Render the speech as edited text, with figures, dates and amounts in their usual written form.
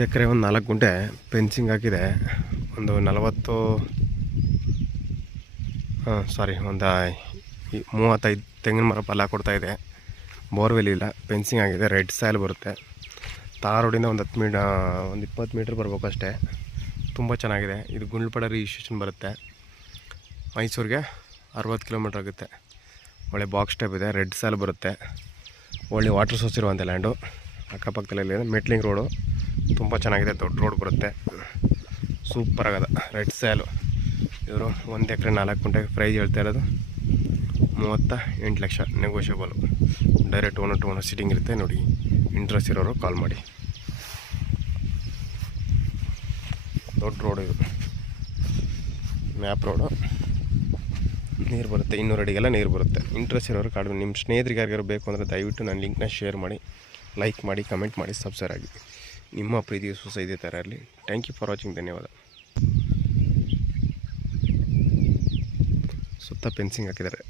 1 ಎಕರೆ ಒಂದು 4 ಗುಂಟೆ ಫೆನ್ಸಿಂಗ್ ಹಾಕಿದೆ. ಒಂದು 40 ಒಂದು 35 ತೆಂಗಿನ ಮರ ಫಲ ಕೊಡ್ತಾಯಿದೆ. ಬೋರ್ವೆಲ್ ಇಲ್ಲ, ಫೆನ್ಸಿಂಗ್ ಆಗಿದೆ. ರೆಡ್ ಸಾಯಿಲ್ ಬರುತ್ತೆ. ತಾರ್ ರೋಡಿಂದ ಒಂದು 20 ಮೀಟ್ರ್ ಬರಬೇಕು ಅಷ್ಟೇ. ತುಂಬ ಚೆನ್ನಾಗಿದೆ. ಇದು ಗುಂಡ್ಲುಪೇಟೆ ರಿಜಿಸ್ಟ್ರೇಷನ್ ಬರುತ್ತೆ. ಮೈಸೂರಿಗೆ 60 ಕಿಲೋಮೀಟ್ರ್ ಆಗುತ್ತೆ. ಒಳ್ಳೆ ಬಾಕ್ಸ್ ಟೈಪ್ ಇದೆ. ರೆಡ್ ಸಾಯಿಲ್ ಬರುತ್ತೆ. ಒಳ್ಳೆ ವಾಟರ್ ಸೋರ್ಸ್ ಇರುವಂಥ ಲ್ಯಾಂಡು. ಅಕ್ಕಪಕ್ಕದಲ್ಲಿದೆ. ಮೆಟ್ಲಿಂಗ್ ರೋಡು ತುಂಬ ಚೆನ್ನಾಗಿದೆ. ದೊಡ್ಡ ರೋಡ್ ಬರುತ್ತೆ. ಸೂಪರ್ ಆಗದ ರೆಡ್ ಸಾಯಿಲು. ಇವರು 1 ಎಕರೆ 4 ಗುಂಟೆ ಪ್ರೈಸ್ ಹೇಳ್ತಾ ಇರೋದು 38 ಲಕ್ಷ. Negotiable. Direct owner to owner sitting ಇರುತ್ತೆ. ನೋಡಿ, ಇಂಟ್ರೆಸ್ಟ್ ಇರೋರು ಕಾಲ್ ಮಾಡಿ. ದೊಡ್ಡ ರೋಡು ಇದು, ಮ್ಯಾಪ್ ರೋಡು. ನೀರು ಬರುತ್ತೆ, 200 ಅಡಿಗೆಲ್ಲ ನೀರು ಬರುತ್ತೆ. ಇಂಟ್ರೆಸ್ಟ್ ಇರೋರು ಕಾಲ್ ಮಾಡಿ. ನಿಮ್ಮ ಸ್ನೇಹಿತರಿಗೆ ಯಾರಿಗಾರು ಬೇಕು ಅಂದರೆ ದಯವಿಟ್ಟು ನನ್ನ ಲಿಂಕ್ನ ಶೇರ್ ಮಾಡಿ, ಲೈಕ್ ಮಾಡಿ, ಕಮೆಂಟ್ ಮಾಡಿ, ಸಬ್ಸ್ಕ್ರೈಬ್ ಆಗಿ. ನಿಮ್ಮ ಪ್ರೀತಿ ವಿಶ್ವಾಸ ಇದೇ ಥರ ಇರಲಿ. Thank you for watching. ಧನ್ಯವಾದ. ಸುತ್ತ ಫೆನ್ಸಿಂಗ್ ಹಾಕಿದ್ದಾರೆ.